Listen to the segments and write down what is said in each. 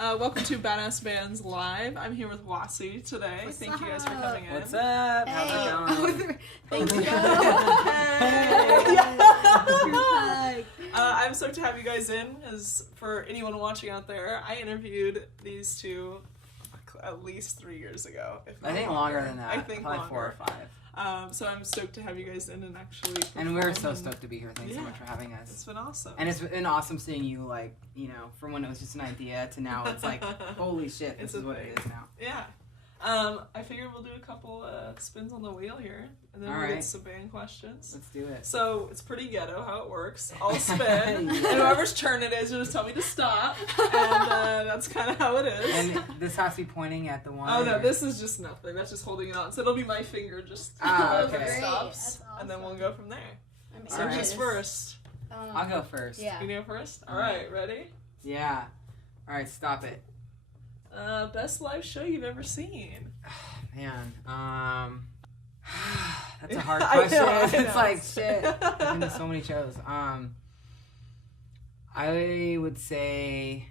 Welcome to Badass Bands Live. I'm here with WASI today. Thank you guys for coming in. What's up? Hey. How's it going? Thank you. I'm stoked to have you guys in. As for anyone watching out there, I interviewed these two at least 3 years ago. If not I think longer than that. I think probably longer. 4 or 5. So I'm stoked to have you guys in and actually And we're so perform. stoked to be here. Thanks so much for having us. It's been awesome. And it's been awesome seeing you, like, you know, from when it was just an idea to now it's like, holy shit, this is what it is now. Yeah. I figured we'll do a couple spins on the wheel here, and then we'll get some band questions. Let's do it. So it's pretty ghetto how it works. I'll spin, and whoever's turn it is, you'll just tell me to stop, and that's kind of how it is. And this has to be pointing at the one. Oh no, this is just nothing. That's just holding it on. So it'll be my finger just okay. stops, awesome. and then we'll go from there. I'm So who's first? I'll go first. Yeah. You go first. All right, ready? Yeah. All right, stop it. Best live show you've ever seen? Man, that's a hard question. I know. It's like shit. I've been to so many shows. I would say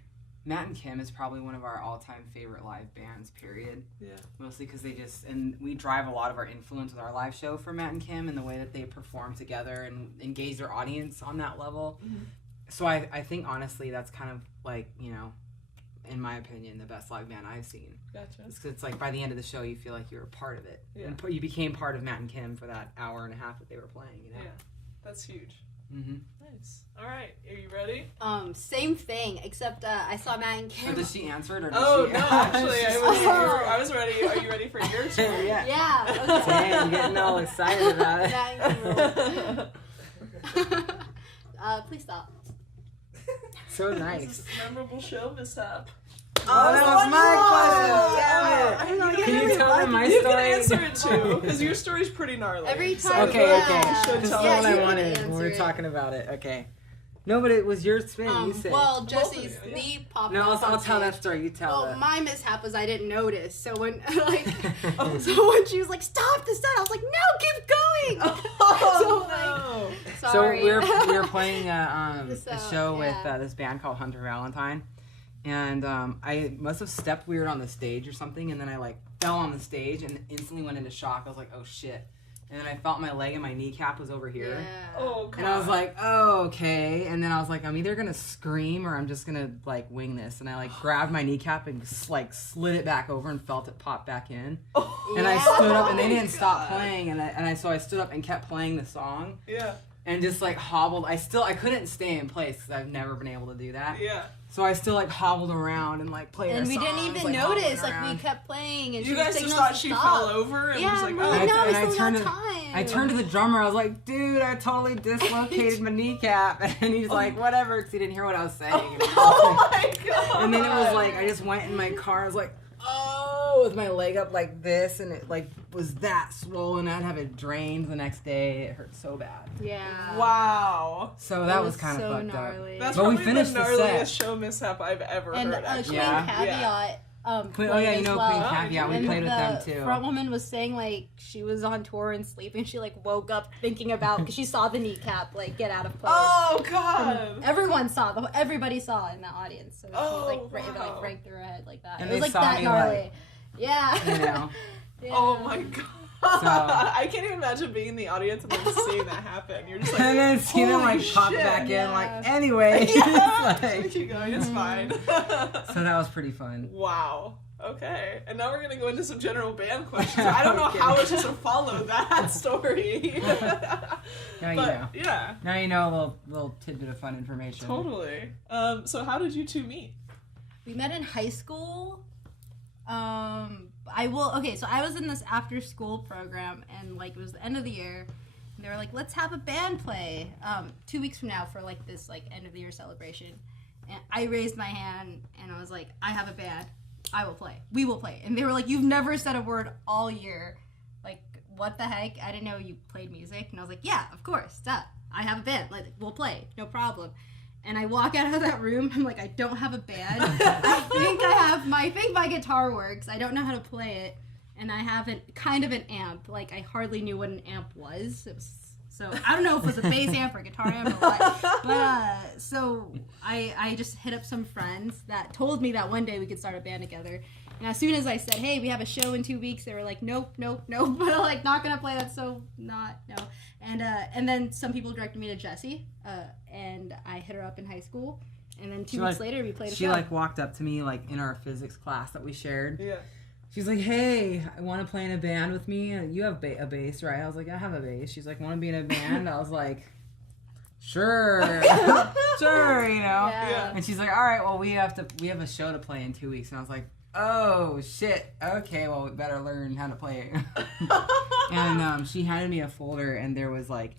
Matt and Kim is probably one of our all-time favorite live bands. Period. Yeah. Mostly because and we drive a lot of our influence with our live show for Matt and Kim and the way that they perform together and engage their audience on that level. Mm-hmm. So I think honestly that's kind of like, you know, in my opinion, the best live band I've seen. Gotcha. It's 'cause it's like by the end of the show, you feel like you're a part of it. Yeah. And you became part of Matt and Kim for that hour and a half that they were playing, you know? Yeah. That's huge. Mm-hmm. Nice. All right. Are you ready? Same thing, except I saw Matt and Kim. So does she answer it or does Oh, she? no, actually, I was ready. Are you ready for your turn? Yeah. Yeah. Okay. Dang, I'm getting all excited about it. Matt and Kim. Please stop. So This nice. is a memorable show mishap. Oh, that was my question. Damn it. Can you tell them my You story? can answer it too, because your story's pretty gnarly. Every So- time. Okay, Yeah. okay. You should This is tell what us. I you can wanted when we answer were it. talking about it. Okay. No, but it was your spin. You said. Well, Jesse's Both of you, the pop. No, up I'll on tell stage. that story. You tell Well, that. my mishap was I didn't notice. So when so when she was like, "Stop the set," I was like, "No, keep going." Oh, no. Sorry. So we were playing a So, show with yeah. this band called Hunter Valentine, and I must have stepped weird on the stage or something, and then I like fell on the stage and instantly went into shock. I was like, oh shit. And then I felt my leg and my kneecap was over here. Yeah. Oh, God. And I was like, oh, okay. And then I was like, I'm either going to scream or I'm just going to, like, wing this. And I, like, grabbed my kneecap and, like, slid it back over and felt it pop back in. Oh, And I Yeah. stood up, and they Oh, didn't stop God. playing. So I stood up and kept playing the song Yeah, and just, like, hobbled. I couldn't stay in place because I've never been able to do that. yeah. So I still, like, hobbled around and, like, played And our we didn't songs, even like, hobbling notice. Like around. we kept playing, and You she was guys just signaling thought us to she stop. fell over and Yeah, was like, we're oh, like, no, we And I still turned got to- time. I turned to the drummer. I was like, dude, I totally dislocated my kneecap. And he's like, whatever, because he didn't hear what I was saying. oh my God. And then it was like, I just went in my car. I was like, oh, with my leg up like this. And it like was that swollen. I'd have it drained the next day. It hurt so bad. Yeah. Wow. So that It was kind of so fucked gnarly. That's But we probably finished the the gnarliest set. show mishap I've ever And heard, actually. Queen Yeah. Caveat. Oh yeah, played you as know well. Queen Caveat. We And played with them the too. front woman was saying like she was on tour and sleeping. She like woke up thinking about because she saw the kneecap like get out of place. Oh, God. Everyone saw everybody saw in the audience. So she Oh, was like right, wow. right through her head like that. And it was they like saw that me, gnarly. like, Yeah. You know. Yeah. Oh, my God. I can't even imagine being in the audience and then seeing that happen. You're just like, And then seeing them like holy pop shit. back in. Yeah. Like, anyway. Yeah, Like- just keep going. It's fine. so that was pretty fun. Wow. Okay. And now we're going to go into some general band questions. I don't know how we're supposed to follow that story. Now you But, know. yeah, Now you know a little tidbit of fun information. totally. So how did you two meet? We met in high school. So I was in this after school program and like it was the end of the year and they were like, let's have a band play 2 weeks from now for like this like end of the year celebration. And I raised my hand and I was like, I have a band. I will play. We will play. And they were like, you've never said a word all year. Like, what the heck? I didn't know you played music. And I was like, yeah, of course. Duh. I have a band. Like, we'll play. No problem. And I walk out of that room. I'm like, I don't have a band. I think my guitar works. I don't know how to play it. And I have kind of an amp. Like, I hardly knew what an amp was. It was So I don't know if it was a bass amp or a guitar amp or what. But so I just hit up some friends that told me that one day we could start a band together. And as soon as I said, hey, we have a show in 2 weeks, they were like, nope, but like not gonna play that, so no. And then some people directed me to Jessie, and I hit her up in high school. And then 2 weeks later, we played a show. She like walked up to me like in our physics class that we shared. Yeah. She's like, hey, I want to play in a band with me. You have a bass, right? I was like, I have a bass. She's like, want to be in a band? I was like, sure, sure, you know. Yeah. And she's like, all right, well, we have a show to play in 2 weeks. And I was like, oh shit, okay, well, we better learn how to play. And she handed me a folder, and there was like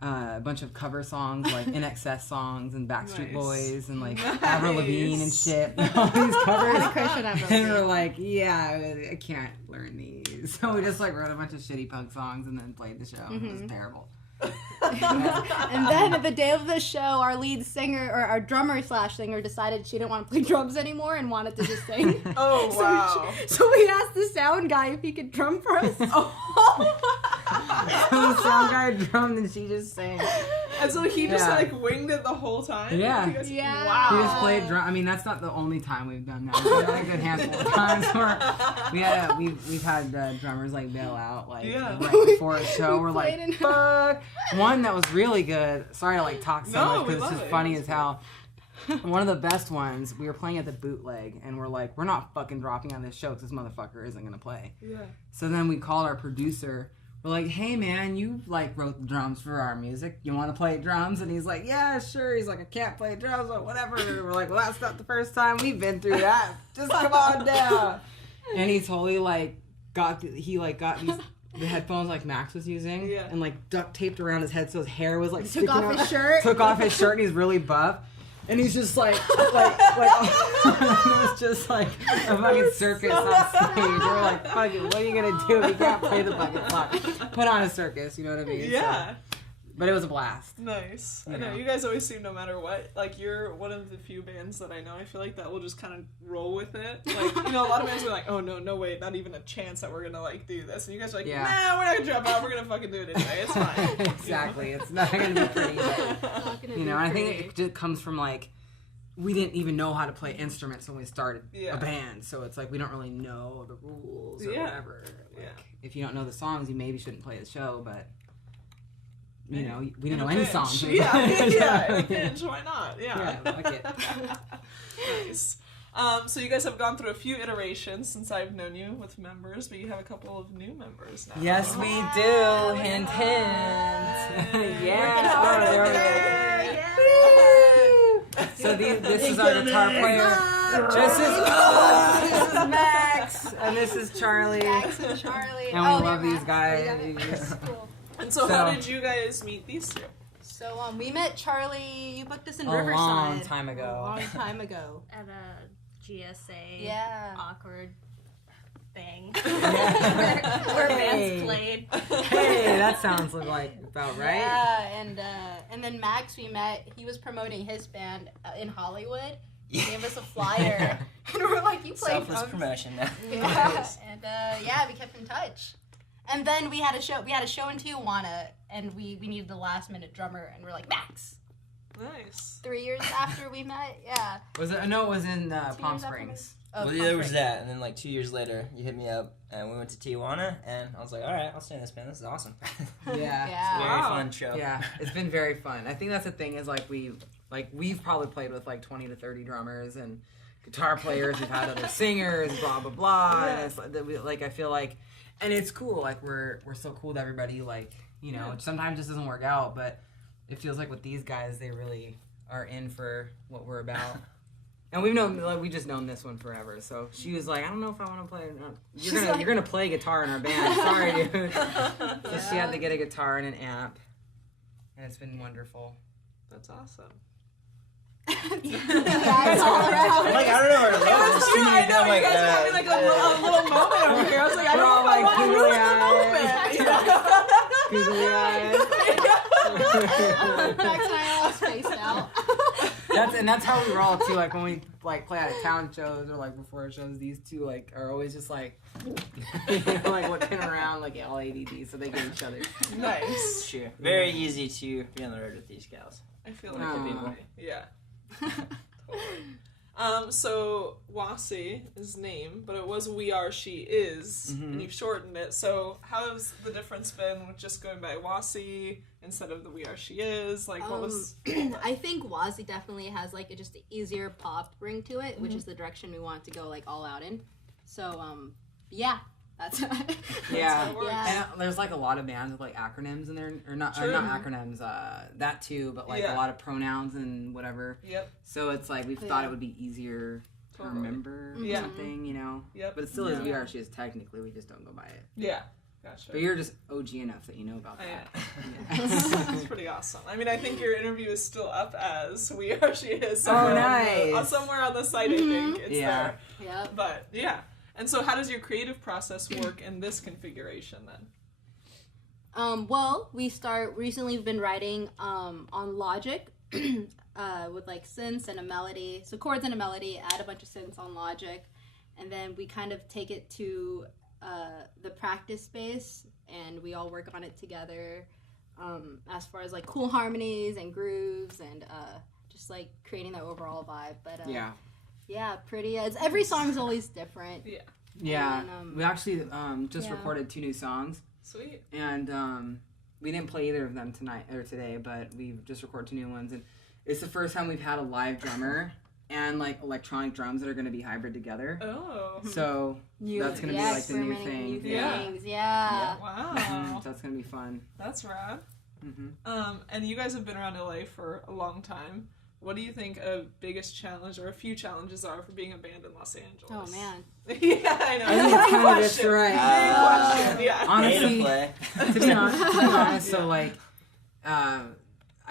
a bunch of cover songs, like NXS songs and Backstreet Boys and like Avril Lavigne and shit. All these covers. I had a crush on Avril And we're Lavigne. like, yeah, I can't learn these. So we just like wrote a bunch of shitty punk songs and then played the show. It was terrible. And then at the day of the show, our lead singer, or our drummer / singer, decided she didn't want to play drums anymore and wanted to just sing. Oh, wow. So we asked the sound guy if he could drum for us. So the sound guy drummed and she just sang. And so he just Yeah. like winged it the whole time? Yeah. You guys- Yeah. Wow. We just played drum. I mean, that's not the only time we've done that. We've had a good handful of times where we've had drummers like bail out like Yeah. right before a show. We're played like, in- fuck. One that was really good. Sorry to like talk so No, much we because it's love just it. funny as hell. One of the best ones, we were playing at the Bootleg, and we're like, we're not fucking dropping on this show because this motherfucker isn't gonna play. Yeah. So then we called our producer. We're like, hey man, you like wrote the drums for our music. You want to play drums? And he's like, yeah, sure. He's like, I can't play drums, but whatever. And we're like, well, that's not the first time we've been through that. Just come on down. And he totally like got the headphones like Max was using, Yeah. and like duct taped around his head so his hair was like Took sticking off out. his shirt. Took off his shirt, and he's really buff. And he's just like it was just like a fucking circus on stage. We're like, fuck it, what are you gonna do if you can't play the fucking clock? Put on a circus, you know what I mean? Yeah. So, but it was a blast. Nice. I You know. know. You guys always seem, no matter what, like, you're one of the few bands that I know, I feel like, that will just kind of roll with it. Like, you know, a lot of bands are like, oh, no, wait, not even a chance that we're gonna, like, do this. And you guys are like, Yeah. nah, we're not gonna drop out, we're gonna fucking do it anyway. It's fine. Exactly. It's not gonna be pretty. But, Not gonna you know, be I think pretty. it just comes from like we didn't even know how to play instruments when we started Yeah. a band, so it's like we don't really know the rules or Yeah. whatever. Like, Yeah. if you don't know the songs, you maybe shouldn't play the show, but you know, we In didn't a know any pinch. songs. Yeah, in a pinch, why not? Yeah. Yeah, fuck it. Nice. So you guys have gone through a few iterations since I've known you with members, but you have a couple of new members now. Yes, we do. Wow. Hint, hint. Working Yeah. hard there over we go. there. So this is our guitar player. This is Max, and this is Charlie. Max and Charlie. And we Oh, love they're these guys. Cool. And so how So- did you guys meet these two? So we met Charlie. You booked us in A Riverside. long time ago. A long time ago. At a GSA Yeah. awkward thing Yeah. where Hey. bands played. Hey, that sounds like about right. Yeah, and then Max we met. He was promoting his band in Hollywood. He gave us a flyer, and we're like, "You play Selfless drums?" promotion now. Yeah, and yeah, we kept in touch. And then we had a show. We had a show in Tijuana, and we needed the last minute drummer, and we're like, Max. Nice. 3 years after we met, yeah. Was it? No, it was in 2 Palm years after Springs. Oh, Well, there was that, and then like 2 years later, you hit me up, and we went to Tijuana, and I was like, all right, I'll stay in this band. This is awesome. Yeah. Yeah. Very Wow. fun show. Yeah, it's been very fun. I think that's the thing is we've probably played with like 20 to 30 drummers and guitar players. We've had other singers, blah blah blah. Yeah. And it's like I feel like, and it's cool. Like we're so cool to everybody. Like you know, sometimes it just doesn't work out, but it feels like with these guys, they really are in for what we're about. And we just known this one forever. So she was like, I don't know if I want to play or not. You're gonna play guitar in our band. Sorry, dude. So she had to get a guitar and an amp, and it's been wonderful. That's awesome. Guys all around. I'm like, I don't know where to look. There's too many. I know, I'm like, you guys are having like a little moment over here. I was like, I We're don't all know if I like want to ruin the googly moment. Googly eyes. Max and I all spaced out. That's how we roll too. Like when we like play out of town shows or like before our shows, these two like are always just like, like looking around like all ADD, so they get each other. Nice. Sure. Very easy to be on the road with these gals. I feel like it'd be Aw. yeah. So WASI is name, but it was We Are She Is, and you've shortened it. So how has the difference been with just going by WASI instead of the We Are She Is? Like, what was? I think WASI definitely has like just an easier pop ring to it, which is the direction we want to go like all out in. So yeah, that's how Yeah, it works. Yeah. and there's like a lot of bands with like acronyms in there, or not True. not acronyms, that too, but like Yeah. a lot of pronouns and whatever. Yep. So it's like we've thought it would be easier to Totally. remember or Yeah. something, you know. Yep. But it still is Yeah. We Are She Is technically. We just don't go by it. Yeah. Gotcha. But you're just OG enough that you know about that. That's pretty awesome. I mean, I think your interview is still up as We Are She Is. Somewhere nice. Somewhere on the site, I think it's Yeah. there. Yep. But yeah. And so, how does your creative process work in this configuration then? Well, recently we've been writing on Logic with like synths and a melody. So chords and a melody, add a bunch of synths on Logic, and then we kind of take it to the practice space and we all work on it together as far as like cool harmonies and grooves and just like creating the overall vibe. But yeah, pretty. Every song's always different. Yeah. Yeah. And, We actually just yeah. recorded 2 new songs, Sweet. and we didn't play either of them tonight or today, but we've just recorded 2 new ones, and it's the first time we've had a live drummer and like electronic drums that are going to be hybrid together. Oh. So that's gonna be like the new experimenting thing. with new Yeah. things. Yeah. Wow. So that's gonna be fun. That's rad. hmm And you guys have been around LA for a long time. What do you think a biggest challenge or a few challenges are for being a band in Los Angeles? Oh man. Yeah, I know. I think it's kind of this, right? Big question. Yeah. Honestly, play. to be honest, Yeah. so like,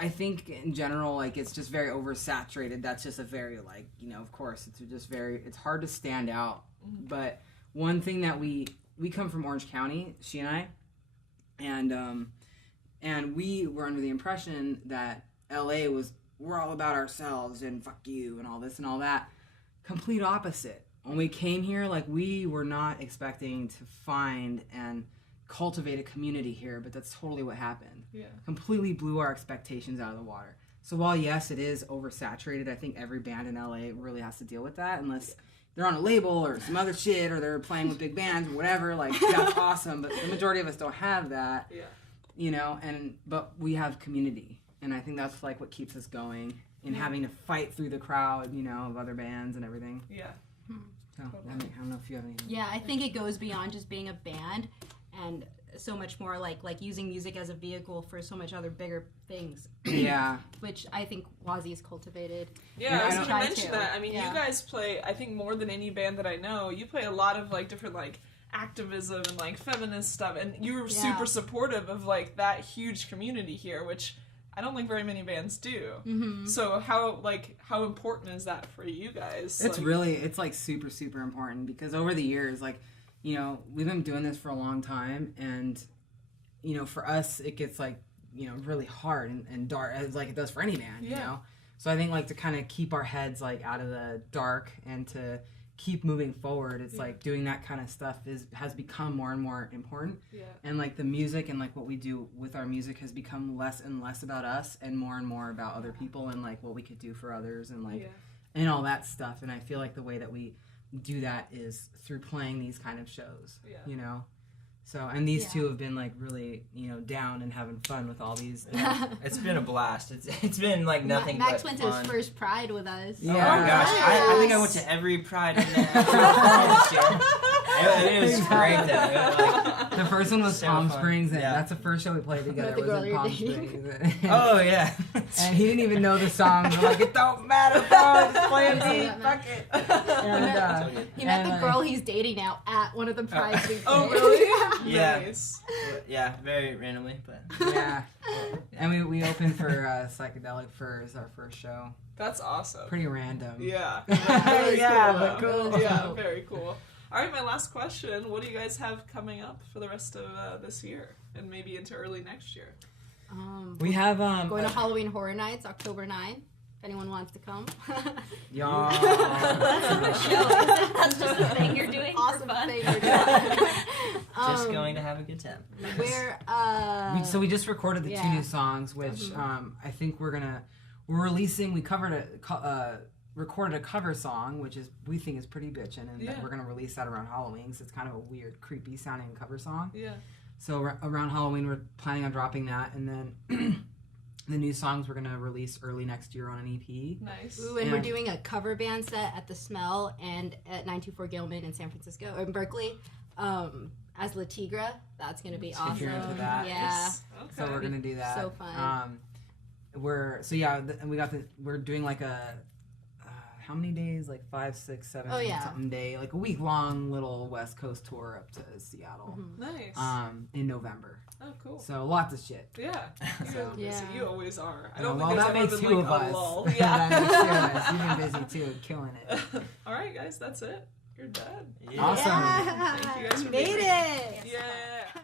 I think in general, like it's just very oversaturated. That's just a very like, you know, of course, it's just very, it's hard to stand out. But one thing that we come from Orange County, she and I, and we were under the impression that LA was, we're all about ourselves and fuck you and all this and all that. Complete opposite. When we came here, like we were not expecting to find and cultivate a community here, but that's totally what happened. Yeah. Completely blew our expectations out of the water. So while yes, it is oversaturated, I think every band in LA really has to deal with that unless they're on a label or some other shit or they're playing with big bands or whatever. Like that's awesome, but the majority of us don't have that. Yeah. You know, but we have community, and I think that's like what keeps us going and having to fight through the crowd, you know, of other bands and everything. Yeah. So I don't know if you have any. Yeah, I think it goes beyond just being a band and so much more like using music as a vehicle for so much other bigger things, Yeah. which I think WASI has cultivated. Yeah, I was I gonna try mention to. that. I mean, Yeah. you guys play, I think more than any band that I know, you play a lot of like different like activism and like feminist stuff, and you were Yeah. super supportive of like that huge community here, which I don't think very many bands do. Mm-hmm. So how important is that for you guys? It's Like, really, it's like super, super important because over the years, like, you know, we've been doing this for a long time, and, you know, for us, it gets like, you know, really hard and dark, as like it does for any band, you Yeah. know? So I think like to kind of keep our heads like out of the dark and to keep moving forward, it's like doing that kind of stuff has become more and more important. Yeah. And like the music and like what we do with our music has become less and less about us and more about other people and like what we could do for others and like Yeah. and all that stuff. And I feel like the way that we do that is through playing these kind of shows. Yeah. You know? So, and these Yeah. two have been like really, you know, down and having fun with all these. It's been a blast. It's been like nothing Max but went to fun. his first Pride with us. Yeah. Oh my gosh, I think I went to every Pride in this year. It was great though. The first one was So Palm fun. Springs, and Yeah. that's the first show we played together. the Was girl in you're Palm dating. Springs. Oh yeah. And he didn't even know the songs. We're like, it don't matter, bro. Just play a beat. Fuck it. And, He met and, the girl he's dating now at one of the Prides we played. Oh really? Yeah. Nice. Yeah, very randomly, but Yeah. And we opened for Psychedelic Furs, our first show. That's awesome. Pretty random. Yeah. Yeah, Very but cool, cool. though. Yeah, very cool. All right, my last question. What do you guys have coming up for the rest of this year and maybe into early next year? We have Going to Halloween Horror Nights, October 9th. If anyone wants to come. Y'all. That's a show. That's just a thing you're doing Awesome for fun. thing you're doing. Just going to have a good time. Where So we just recorded the 2 yeah. new songs, which I think we're releasing. We recorded a cover song, which we think is pretty bitchin', and we're gonna release that around Halloween. Because it's kind of a weird, creepy sounding cover song. Yeah. So around Halloween, we're planning on dropping that, and then the new songs we're gonna release early next year on an EP. Nice. Ooh, and we're doing a cover band set at the Smell and at 924 Gilman in San Francisco or in Berkeley. As La Tigra, that's gonna be awesome. If you're into that. Yeah, Okay. So we're gonna do that. so fun. We're doing like a how many days? Like 5, 6, 7 something day, like a week-long little West Coast tour up to Seattle. Nice. In November. Oh, cool. So lots of shit. Yeah. So- Yeah. You always are. I Oh, don't well, think that there's makes ever 2 been of like us. a lull. That Yeah. makes 2 of us. You've been busy too, killing it. All right, guys, that's it. You're done. Yeah. Awesome. Yeah. Thank you guys for Made being it. Yeah.